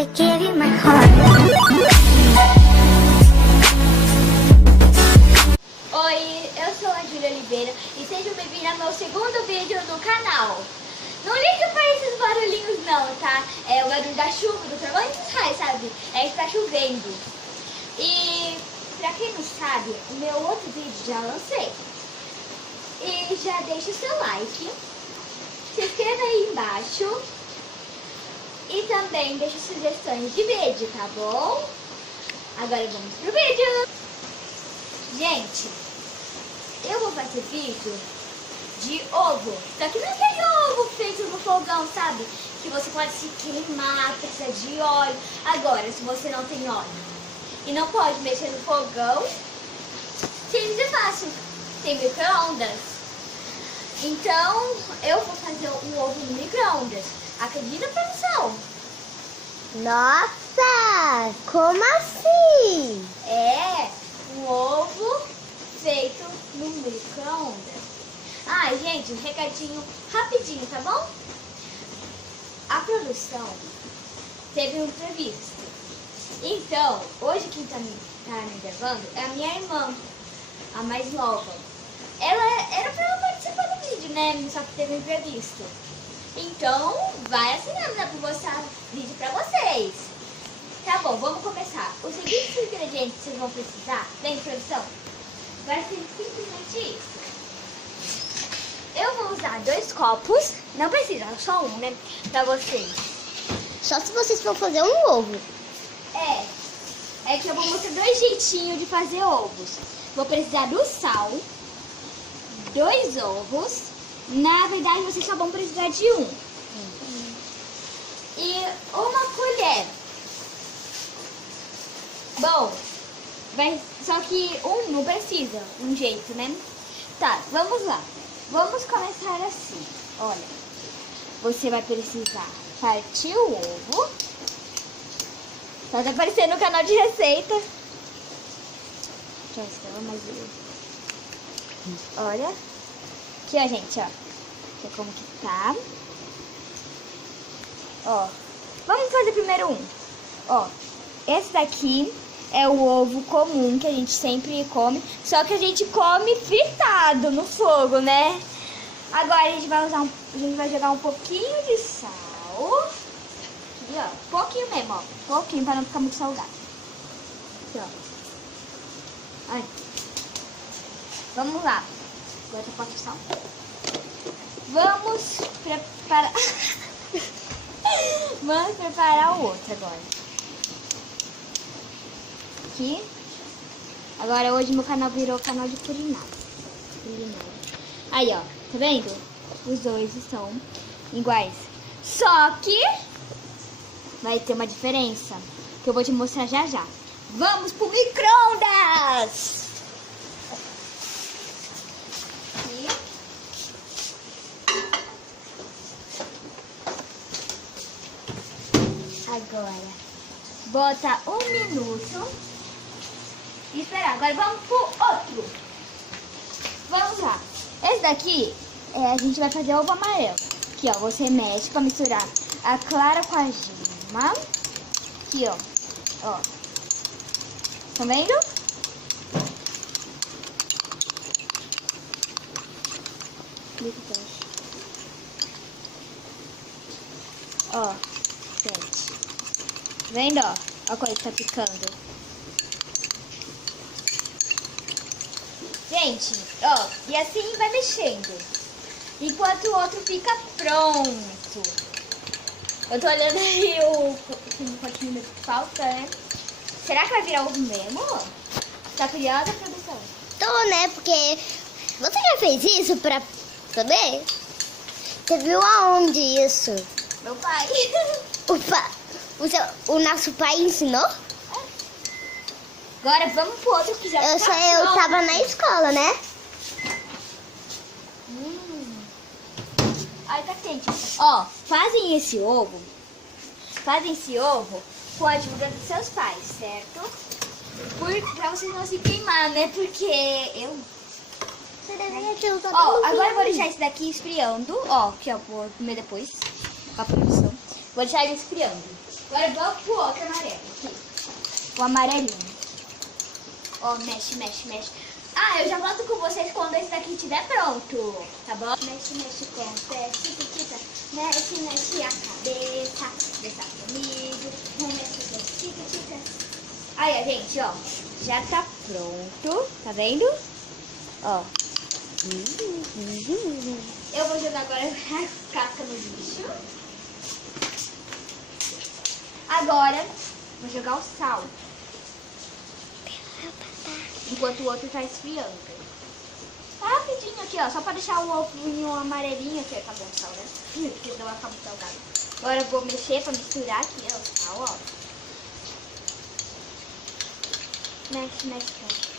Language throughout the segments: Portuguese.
I gave you my heart. Oi, eu sou a Júlia Oliveira e sejam bem-vindos ao meu segundo vídeo no canal. Não liga pra esses barulhinhos não, tá? É o barulho da chuva, do trovão e dos raios, sabe? É que tá chovendo. E pra quem não sabe, o meu outro vídeo já lancei. E já deixa o seu like, se inscreva aí embaixo e também deixa sugestões de vídeo, tá bom? Agora vamos pro vídeo. Gente, eu vou fazer vídeo de ovo, só que não é aquele ovo feito no fogão, sabe? Que você pode se queimar, precisa de óleo. Agora, se você não tem óleo e não pode mexer no fogão, simples e fácil, tem micro-ondas. Então, eu vou fazer um ovo no micro-ondas. Acredita, produção? Nossa, como assim? É, um ovo feito no micro-ondas. Ah, gente, um recadinho rapidinho, tá bom? A produção teve um imprevisto. Então, hoje quem tá me gravando é a minha irmã, a mais nova. Ela era pra ela participar do vídeo, né? Só que teve um imprevisto. Então, vai assim mesmo, dá pra mostrar vídeo pra vocês. Tá bom, vamos começar. Os seguintes ingredientes que vocês vão precisar, vem produção, vai ser simplesmente isso. Eu vou usar 2 copos, não precisa, só um, né, pra vocês. Só se vocês for fazer um ovo. É que eu vou mostrar 2 jeitinhos de fazer ovos. Vou precisar do sal, 2 ovos. Na verdade, vocês só vão precisar de um. E uma colher. Bom, só que um não precisa, um jeito, né? Tá, vamos lá. Vamos começar assim. Olha, você vai precisar partir o ovo. Tá aparecendo no canal de receita. Deixa eu ver se eu mais ver. Olha. Aqui, ó, gente, ó. Aqui é como que tá. Ó. Vamos fazer primeiro um. Ó. Esse daqui é o ovo comum que a gente sempre come. Só que a gente come fritado no fogo, né? Agora a gente vai jogar um pouquinho de sal. Aqui, ó. Pouquinho mesmo, ó. Pouquinho pra não ficar muito salgado. Aqui, ó. Ai. Vamos lá. Agora eu posso sal. Vamos preparar. Vamos preparar o outro agora. Aqui. Agora hoje meu canal virou canal de culinária. Aí, ó. Tá vendo? Os dois estão iguais. Só que vai ter uma diferença que eu vou te mostrar já já. Vamos pro micro-ondas! Agora, bota 1 minuto e esperar. Agora vamos pro outro. Vamos lá. Esse daqui, a gente vai fazer ovo amarelo. Aqui, ó, você mexe pra misturar a clara com a gema. Aqui, ó. Ó. Tá vendo? Ó, gente. Vendo, ó? A coisa tá picando. Gente, ó. E assim vai mexendo. Enquanto o outro fica pronto. Eu tô olhando aí o potinho que falta, né? Será que vai virar ovo mesmo? Tá curiosa, produção? Tô, né? Porque você já fez isso pra saber? Você viu aonde isso? Meu pai. O nosso pai ensinou? Agora vamos pro outro que já Eu pronto. tava na escola, né? Ai, tá quente. Ó, fazem esse ovo com a ajuda dos seus pais, certo? Pra vocês não se queimar, né? Porque eu... Ó, agora eu vou deixar esse daqui esfriando. Ó, que eu vou comer depois. Com a produção. Vou deixar ele esfriando. Agora vamos pro outro amarelo. Aqui. O amarelinho. Ó, mexe, mexe, mexe. Ah, eu já volto com vocês quando esse daqui estiver pronto. Tá bom? Mexe, mexe com o pé. Tica, mexe, mexe a cabeça. Deixa comigo. Mexe, tica, tica. Aí, ó, gente, ó. Já tá pronto. Tá vendo? Ó. Eu vou jogar agora a casca no lixo. Agora, vou jogar o sal. Enquanto o outro tá esfriando. Tá rapidinho aqui, ó. Só pra deixar o ovinho amarelinho. Aqui, tá bom o sal, né? Porque não vai ficar muito salgado. Agora eu vou mexer pra misturar aqui, ó, o sal, ó. Mexe, mexe, mexe.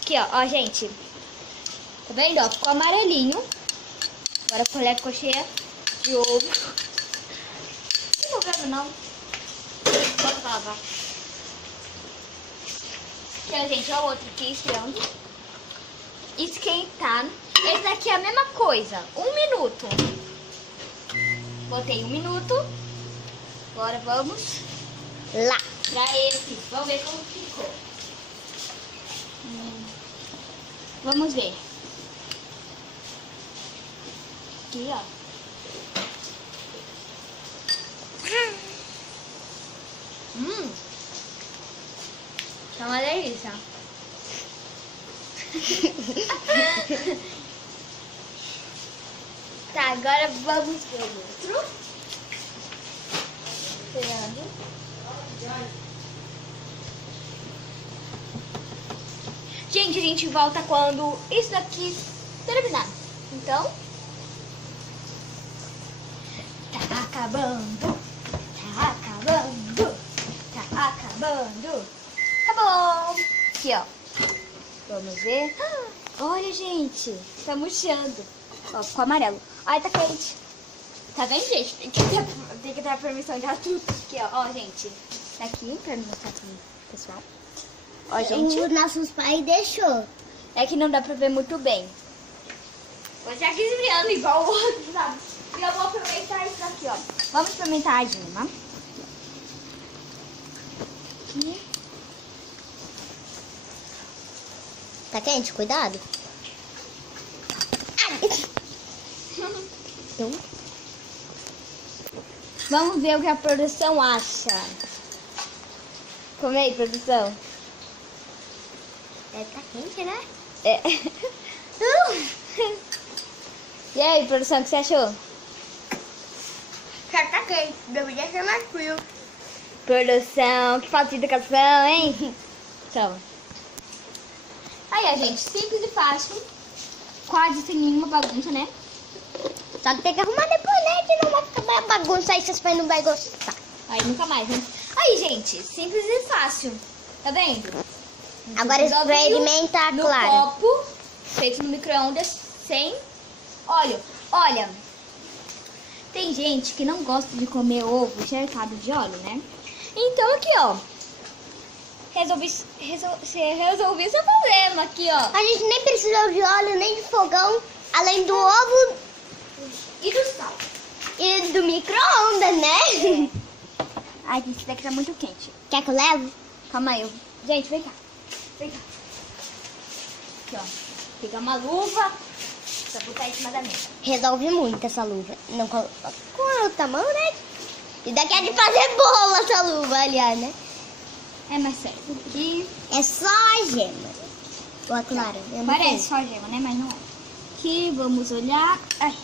Aqui, ó, gente. Tá vendo, ó? Ficou amarelinho. Agora a colher ficou cheia de ovo. Não vou não. Pode lavar. Aqui, ó, gente, ó, o outro aqui esfriando. Esquentar. Esse daqui é a mesma coisa. 1 minuto. Botei 1 minuto. Agora vamos Lá. pra esse. Vamos ver como ficou. Vamos ver. Aqui, ó. Tá uma delícia. Tá, agora vamos ver o outro. Esperando. Gente, a gente volta quando isso daqui terminar. Então, tá acabando. Tá acabando. Tá acabando. Acabou. Aqui, ó. Vamos ver. Olha, gente. Tá murchando. Ó, ficou amarelo. Ai, tá quente. Tá vendo, gente? Tem que ter a permissão de tudo. Aqui, ó. Ó, gente. Tá aqui pra mostrar pro pessoal. Ó, gente. Os nossos pais deixou. É que não dá pra ver muito bem. Vou já aqui esfriando igual o outro, sabe? E eu vou aproveitar isso aqui, ó. Vamos experimentar a gema. Aqui. Tá quente? Cuidado. Então, Vamos ver o que a produção acha. Come aí, produção. tá quente, né? É. E aí, produção, o que você achou? Já tá quente. Deveria ser mais frio. Produção, que falta de educação, hein? Então. Aí, ó, gente, simples e fácil. Quase sem nenhuma bagunça, né? Só que tem que arrumar depois, né? Que não vai ficar mais bagunça aí, seus pais não vão gostar. Aí nunca mais, né? Aí, gente, simples e fácil. Tá vendo? Agora experimenta, no claro. copo, feito no micro-ondas, sem óleo. Olha, tem gente que não gosta de comer ovo cercado de óleo, né? Então aqui, ó, resolvi seu problema aqui, ó. A gente nem precisou de óleo, nem de fogão, além do ovo E do sal. e do micro-ondas, né? Ai, gente, esse daqui tá muito quente. Quer que eu leve? Calma aí, gente, vem cá. Vem cá. Aqui, ó. Pegar uma luva pra botar em cima da mesa. Resolve muito essa luva. Não com o tamanho, né? E daqui é de fazer bolo essa luva, aliás, né? É, mas sério. Aqui É só a gema. Ó, claro. eu não parece sei. só gema, né? Mas não é. Aqui, vamos olhar. Ai.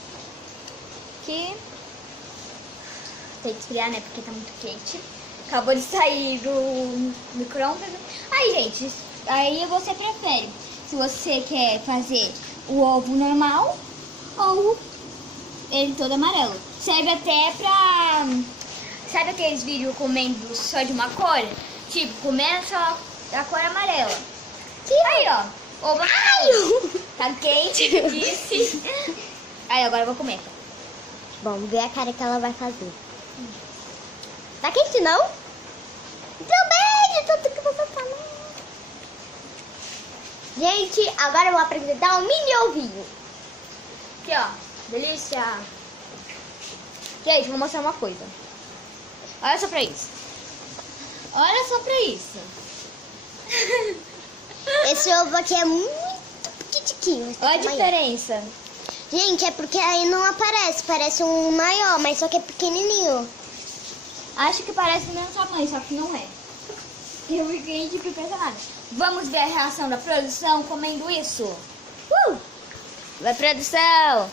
Aqui. Tem que esfriar, né? Porque tá muito quente. Acabou de sair do micro-ondas. Aí, gente, aí você prefere. Se você quer fazer o ovo normal ou ele todo amarelo. Serve até pra... Sabe aqueles vídeos comendo só de uma cor? Tipo, comendo só a cor amarela. Aí, ó. Ovo amarelo. Tá quente, disse. Aí, agora eu vou comer. Vamos ver a cara que ela vai fazer. Tá quente, não? Também, de tanto que você falou. Gente, agora eu vou apresentar um mini ovinho. Aqui, ó. Delícia. Gente, vou mostrar uma coisa. Olha só pra isso. Olha só pra isso. Esse ovo aqui é muito pequitiquinho. Olha a diferença. Gente, é porque aí não aparece. Parece um maior, mas só que é pequenininho. Acho que parece do mesmo tamanho, só que não é. Eu fiquei tipo impressionada. Vamos ver a reação da produção comendo isso. Vai, produção!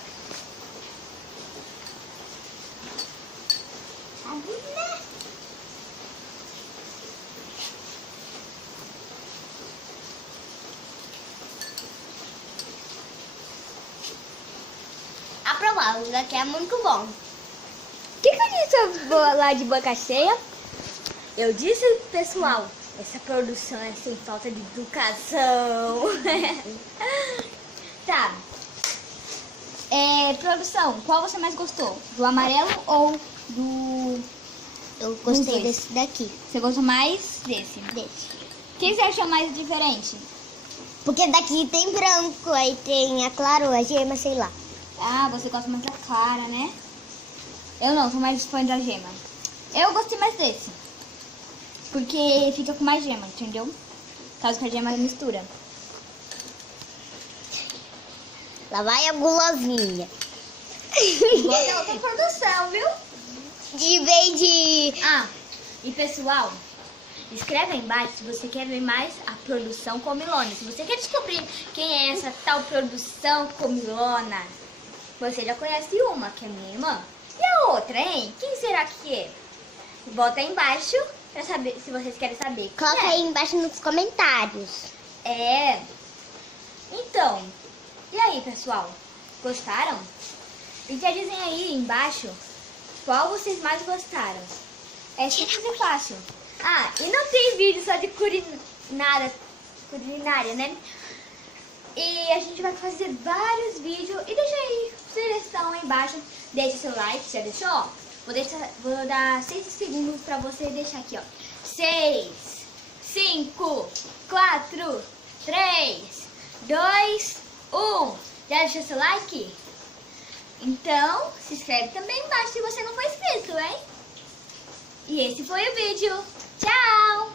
Aprovado, isso daqui é muito bom. O que eu disse lá de boca cheia? Eu disse, pessoal, essa produção é sem falta de educação. Tá. Produção, qual você mais gostou? Do amarelo ou do... Eu gostei dois. desse daqui. Você gostou mais desse? Desse. O que você achou mais diferente? Porque daqui tem branco, aí tem a clara, a gema, sei lá. Ah, você gosta mais da clara, né? Eu não, sou mais fã da gema. Eu gostei mais desse. Porque fica com mais gema, entendeu? Caso que a gema mistura. Lá vai a gulosinha. Igual da outra produção, viu? De vez de... Ah, e pessoal, escreve aí embaixo se você quer ver mais a produção Comilona. Se você quer descobrir quem é essa tal produção Comilona, você já conhece uma, que é minha irmã. E a outra, hein? Quem será que é? Bota aí embaixo pra saber, se vocês querem saber. quem Coloca é. aí embaixo nos comentários. É. Então, e aí, pessoal? Gostaram? E já dizem aí embaixo qual vocês mais gostaram. É simples e fácil. Ah, e não tem vídeo só de culinária, né? E a gente vai fazer vários vídeos. E deixa aí sugestão aí embaixo. Deixa seu like, já deixou? Vou dar 6 segundos pra você deixar aqui, ó. 6, 5, 4, 3, 2, 1. Já deixou seu like? Então, se inscreve também embaixo se você não for inscrito, hein? E esse foi o vídeo. Tchau!